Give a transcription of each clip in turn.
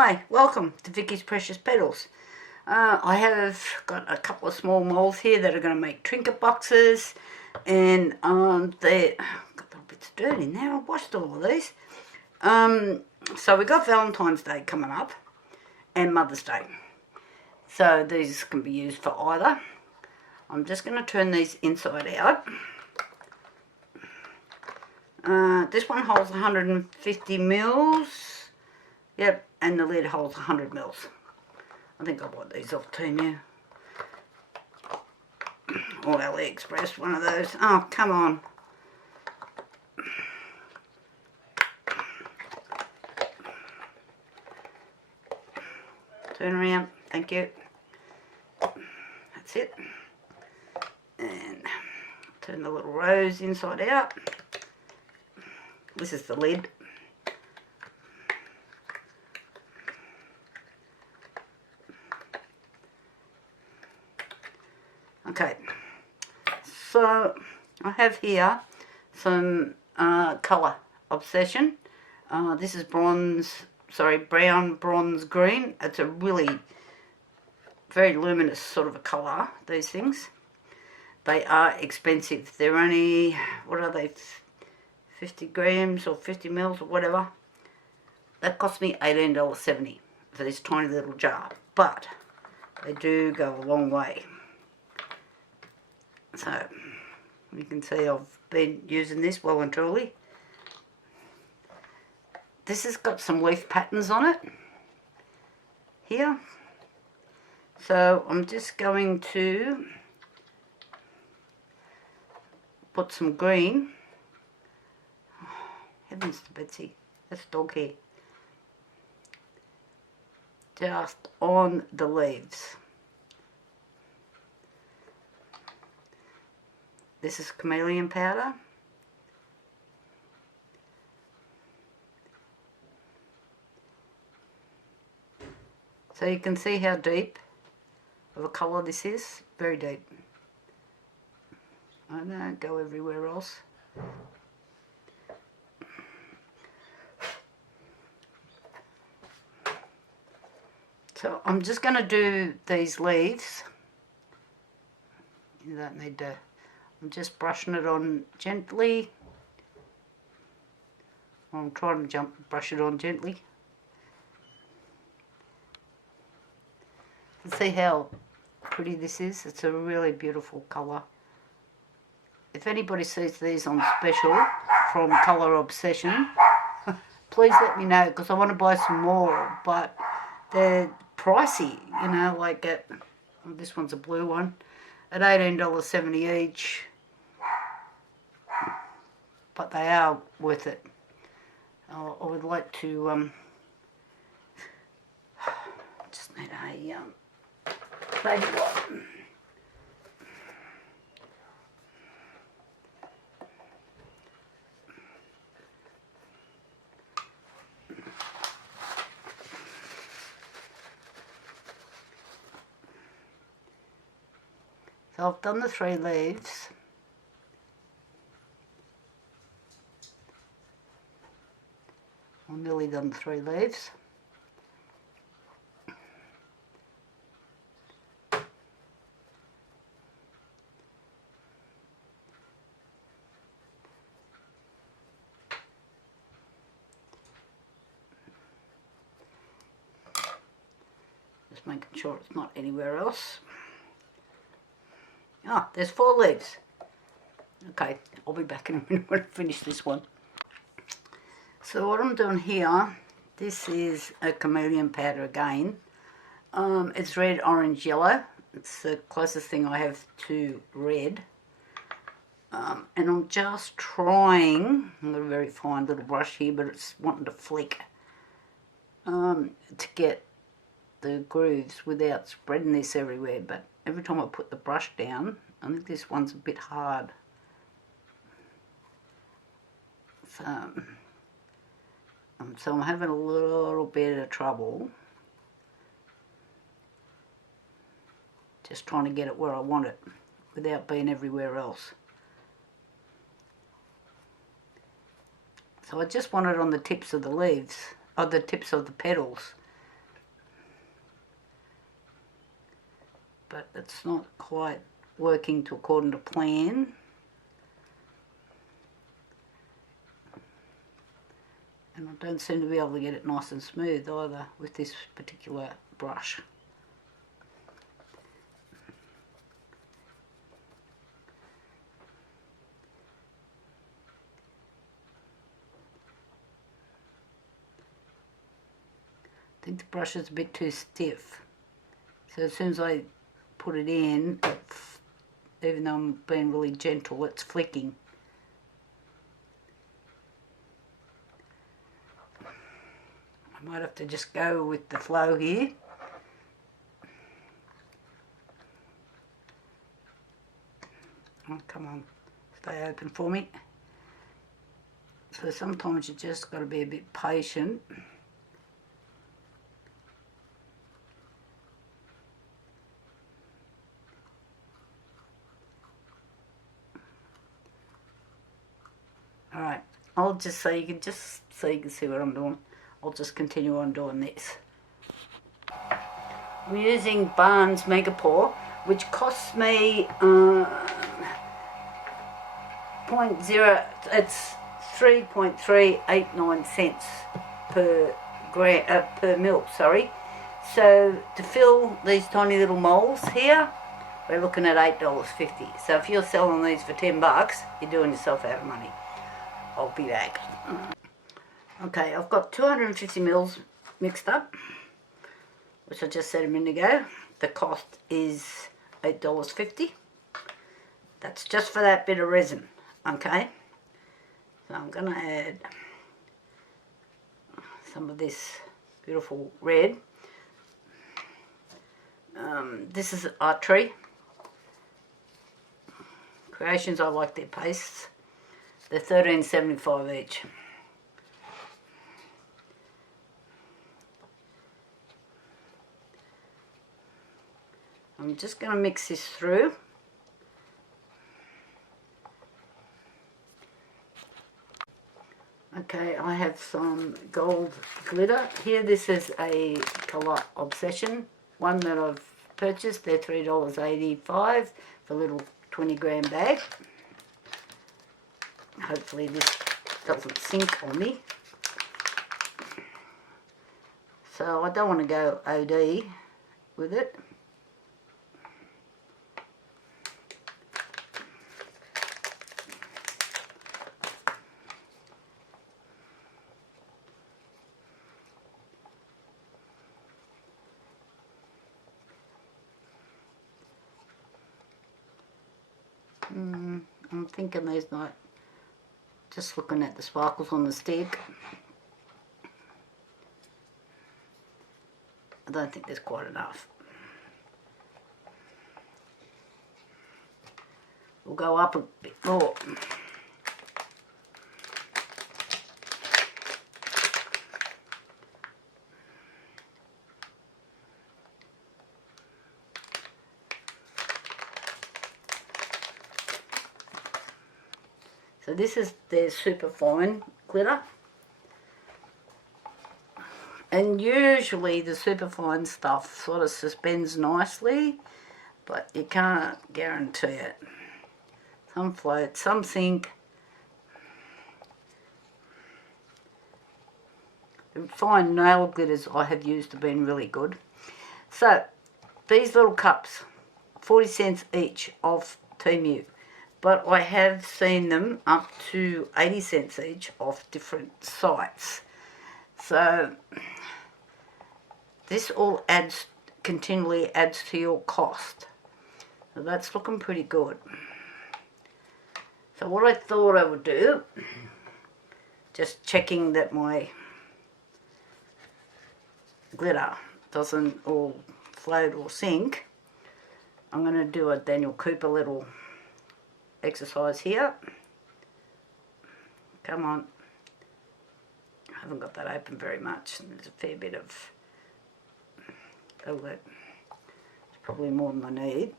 Hi, welcome to Vicky's Precious Petals. I have got a couple of small molds here that are going to make trinket boxes, and they got little bits of dirt in there. I washed all of these. So we got Valentine's Day coming up and Mother's Day. So these can be used for either. I'm just going to turn these inside out. This one holds 150 mils. Yep, and the lid holds 100 mils. I think I bought these off Temu or AliExpress, one of those. Oh, come on. Turn around, thank you. That's it. And turn the little rose inside out. This is the lid. Okay, so I have here some colour Obsession. This is brown bronze green. It's a really very luminous sort of a colour, these things. They are expensive. They're only, what are they, 50 grams or 50 mils or whatever. That cost me $18.70 for this tiny little jar, but they do go a long way. So, you can see I've been using this well and truly. This has got some leaf patterns on it here. So, I'm just going to put some green. Oh, heavens to Betsy, that's dog hair. Just on the leaves. This is chameleon powder. So you can see how deep of a colour this is. Very deep. I don't go everywhere else. So I'm just going to do these leaves. You don't need to. I'm just brushing it on gently. I'm trying to brush it on gently. You see how pretty this is? It's a really beautiful colour. If anybody sees these on special from Colour Obsession, please let me know, because I want to buy some more, but they're pricey, you know, like at, oh, this one's a blue one, at $18.70 each. But they are worth it. I would like to just need a baby wipe. So I've done the 3 leaves. I've nearly done 3 leaves. Just making sure it's not anywhere else. Ah, there's 4 leaves. Okay, I'll be back in a minute when I finish this one. So what I'm doing here, this is a chameleon powder again. It's red, orange, yellow. It's the closest thing I have to red. And I'm just trying, I've got a very fine little brush here, but it's wanting to flick, to get the grooves without spreading this everywhere. But every time I put the brush down, I think this one's a bit hard. So I'm having a little bit of trouble just trying to get it where I want it without being everywhere else. So I just want it on the tips of the leaves, or the tips of the petals. but it's not quite working to according to plan. And I don't seem to be able to get it nice and smooth either with this particular brush. I think the brush is a bit too stiff. So as soon as I put it in, even though I'm being really gentle, it's flicking. I might have to just go with the flow here. Oh, come on, stay open for me. So sometimes you just got to be a bit patient. Alright, I'll just so you can see what I'm doing. I'll just continue on doing this. I'm using Barnes Megapour, which costs me 3.389 cents per mil, sorry. So to fill these tiny little moulds here, we're looking at $8.50. So if you're selling these for $10, you're doing yourself out of money. I'll be back. Okay, I've got 250 mils mixed up, which I just said a minute ago. The cost is $8.50. That's just for that bit of resin, okay? So I'm going to add some of this beautiful red. This is Art Tree Creations. I like their pastes. They're $13.75 each. I'm just going to mix this through. Okay, I have some gold glitter here. This is a Colour Obsession, one that I've purchased. They're $3.85 for a little 20-gram bag. Hopefully this doesn't sink on me. So I don't want to go OD with it. I'm thinking there's not, just looking at the sparkles on the stick, I don't think there's quite enough. We'll go up a bit more. So this is their super fine glitter, and usually the super fine stuff sort of suspends nicely, but you can't guarantee it. Some float, some sink. The fine nail glitters I have used have been really good. So these little cups, 40 cents each off Temu. But I have seen them up to 80 cents each off different sites. So this all continually adds to your cost. So that's looking pretty good. So what I thought I would do, just checking that my glitter doesn't all float or sink, I'm going to do a Daniel Cooper little exercise here. Come on. I haven't got that open very much. There's a fair bit of outlet. It's probably more than I need.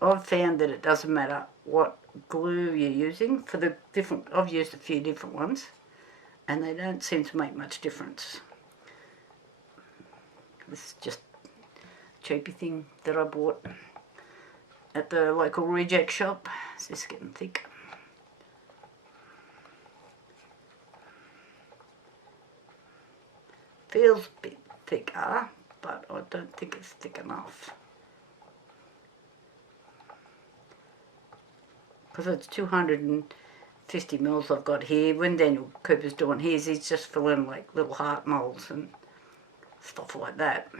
I've found that it doesn't matter what glue you're using for the different, I've used a few different ones. and they don't seem to make much difference. This is just a cheapy thing that I bought at the local reject shop. It's just getting thick. Feels a bit thicker, but I don't think it's thick enough. Because it's 250 mils I've got here. When Daniel Cooper's doing his, he's just filling like little heart moulds and stuff like that.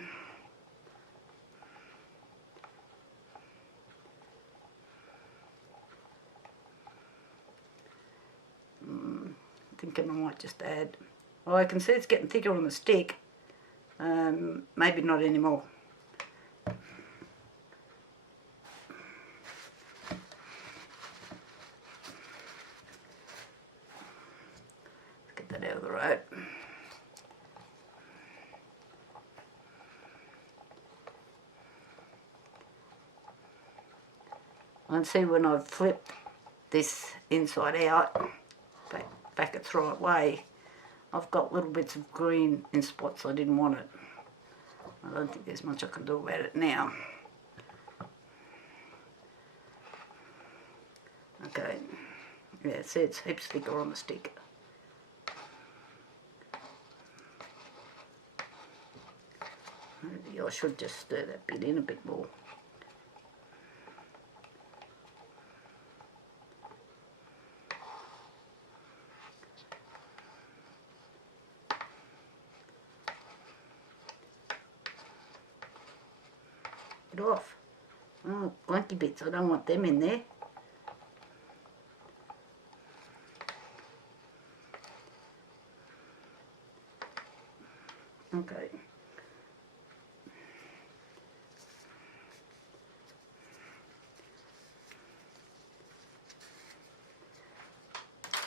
Thinking I might just add. Well, I can see it's getting thicker on the stick. Maybe not anymore. Let's get that out of the road. And see, when I've flipped this inside out, back its right way, I've got little bits of green in spots I didn't want it. I don't think there's much I can do about it now. Okay, yeah, see, it's heaps thicker on the stick. Maybe I should just stir that bit in a bit more. It off. Oh, clunky bits, I don't want them in there. Okay.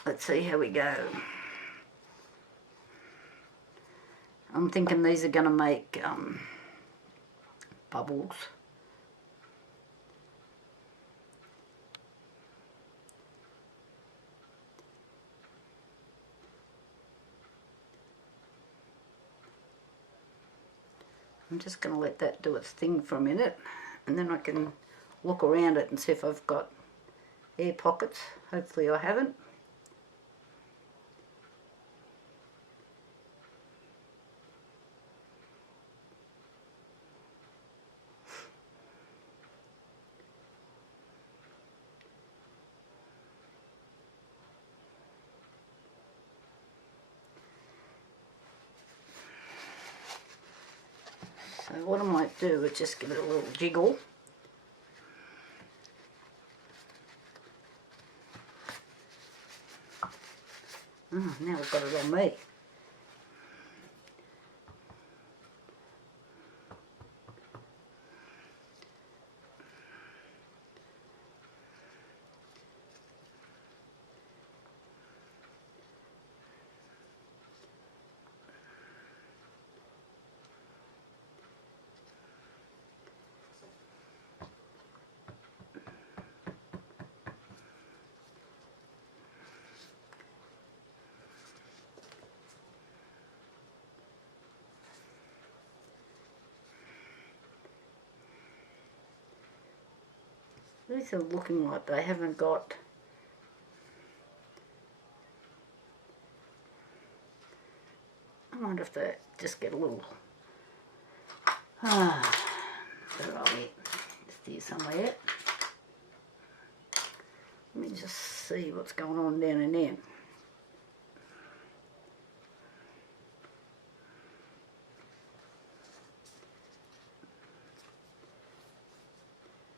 Let's see how we go. I'm thinking these are going to make bubbles. I'm just going to let that do its thing for a minute, and then I can look around it and see if I've got air pockets. Hopefully I haven't. So what I might do is just give it a little jiggle. Oh, now I've got it on me. These are looking like they haven't got I wonder if they just get a little where are we? Just here somewhere. Let me just see what's going on down in there.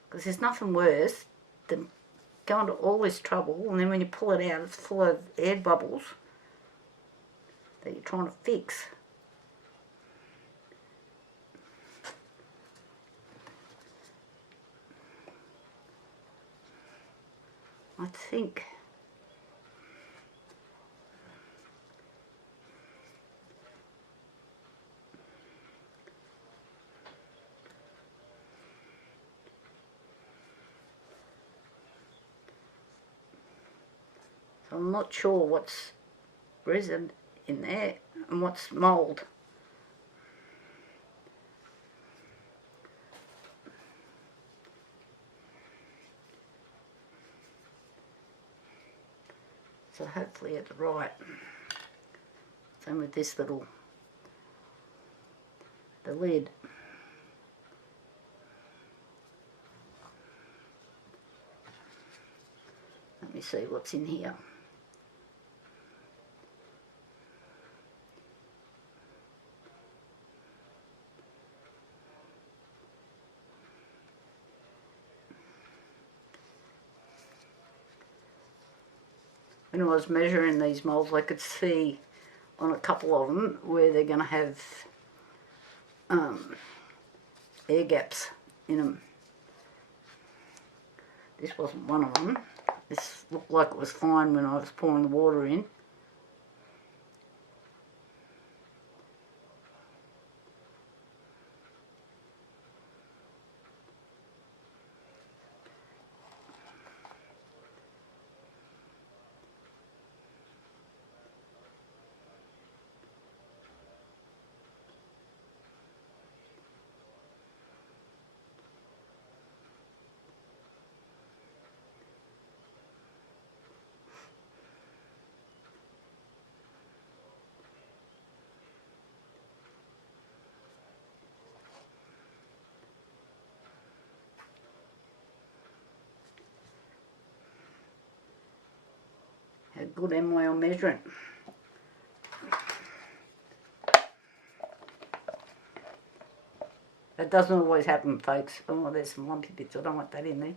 Because there's nothing worse than going to all this trouble, and then when you pull it out, it's full of air bubbles that you're trying to fix. I think so I'm not sure what's resin in there. And what's mould? So hopefully it's right. Same with this little, the lid. Let me see what's in here. When I was measuring these moulds, I could see on a couple of them where they're going to have air gaps in them. This wasn't one of them. This looked like it was fine when I was pouring the water in. How good am I on measuring? That doesn't always happen, folks. Oh, there's some lumpy bits. I don't want that in there.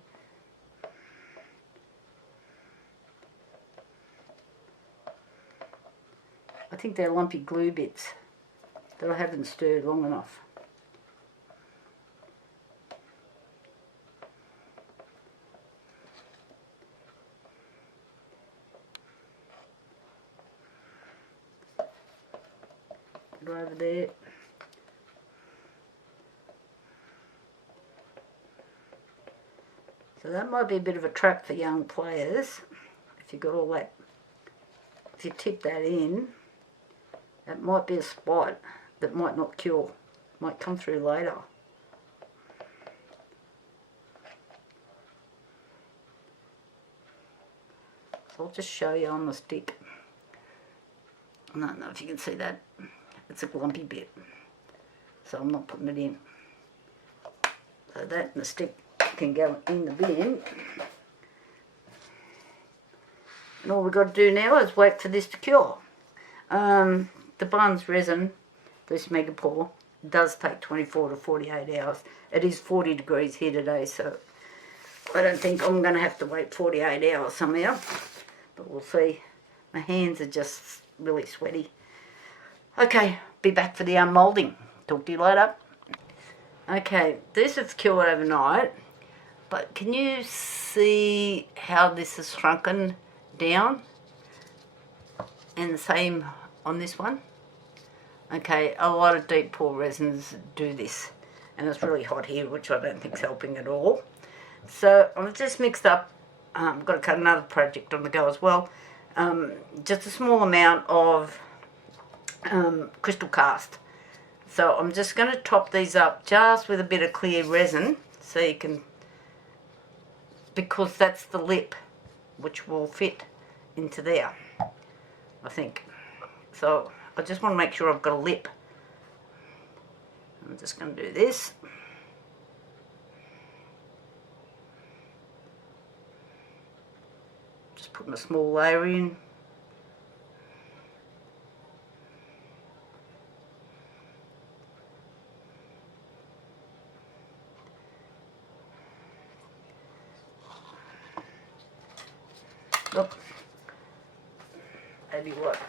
I think they're lumpy glue bits that I haven't stirred long enough. Put it over there. So that might be a bit of a trap for young players. If you got all that, if you tip that in, that might be a spot that might not cure, might come through later. So I'll just show you on the stick. I don't know if you can see that. It's a lumpy bit, so I'm not putting it in. So that and the stick can go in the bin. And all we've got to do now is wait for this to cure. The Barnes resin, this Megapour, does take 24 to 48 hours. It is 40 degrees here today, so I don't think I'm going to have to wait 48 hours somehow. But we'll see. My hands are just really sweaty. Okay, be back for the unmoulding. Talk to you later. Okay, this has cured overnight. But can you see how this has shrunken down? And the same on this one. Okay, a lot of deep pour resins do this. And it's really hot here, which I don't think is helping at all. So I've just mixed up, I've got to cut another project on the go as well. Just a small amount of crystal cast. So I'm just going to top these up just with a bit of clear resin so you can, because that's the lip which will fit into there, I think. So I just want to make sure I've got a lip. I'm just going to do this. Just putting a small layer in. Look, maybe what?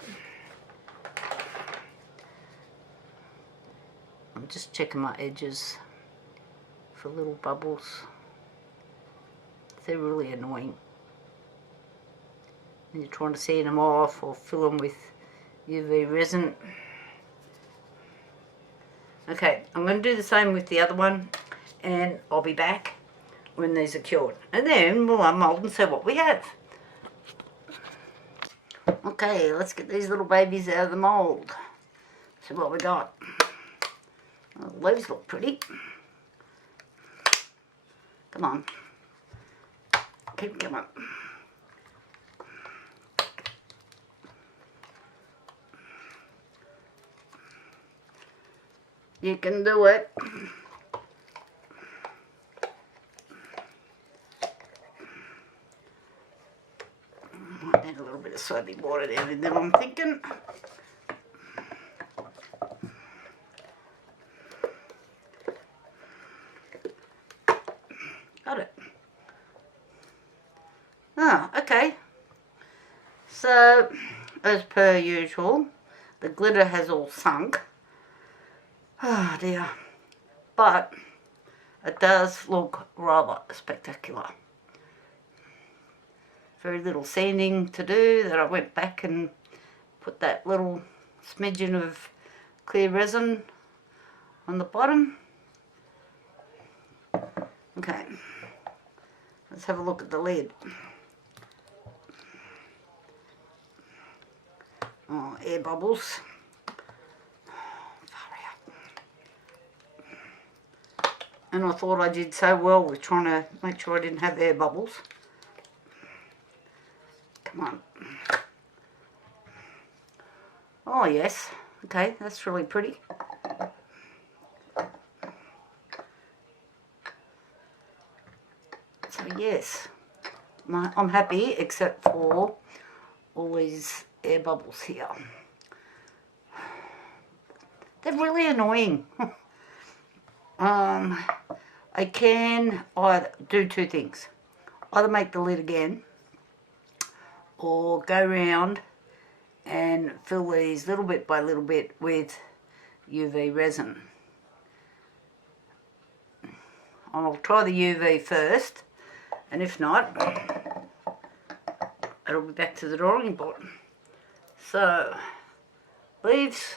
I'm just checking my edges for little bubbles. They're really annoying. When you're trying to sand them off or fill them with UV resin. Okay, I'm going to do the same with the other one, and I'll be back when these are cured. And then we'll unmold and see what we have. Okay, let's get these little babies out of the mould. See what we got. Oh, the leaves look pretty. Come on. Keep coming. You can do it. Might need a little bit of soapy water down in there, I'm thinking. Got it. Ah, okay. So, as per usual, the glitter has all sunk. Oh dear. But it does look rather spectacular. Very little sanding to do, that I went back and put that little smidgen of clear resin on the bottom. Okay, let's have a look at the lid. Oh, air bubbles. And I thought I did so well with trying to make sure I didn't have air bubbles. Come on. Oh yes, okay, that's really pretty. So yes, I'm happy except for all these air bubbles here. They're really annoying. I can either do two things. Either make the lid again or go round and fill these little bit by little bit with UV resin. I'll try the UV first, and if not, it'll be back to the drawing board. So, leaves,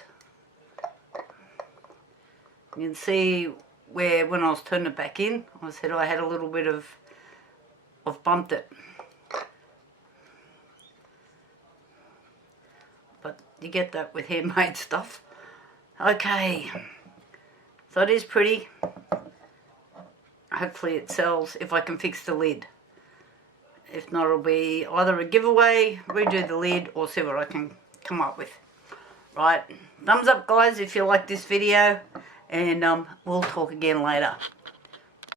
you can see where when I was turning it back in, I said I had a little bit of, I've bumped it. But you get that with handmade stuff. Okay, so it is pretty. Hopefully it sells if I can fix the lid. If not, it'll be either a giveaway, redo the lid, or see what I can come up with. Right, thumbs up guys if you like this video, and we'll talk again later.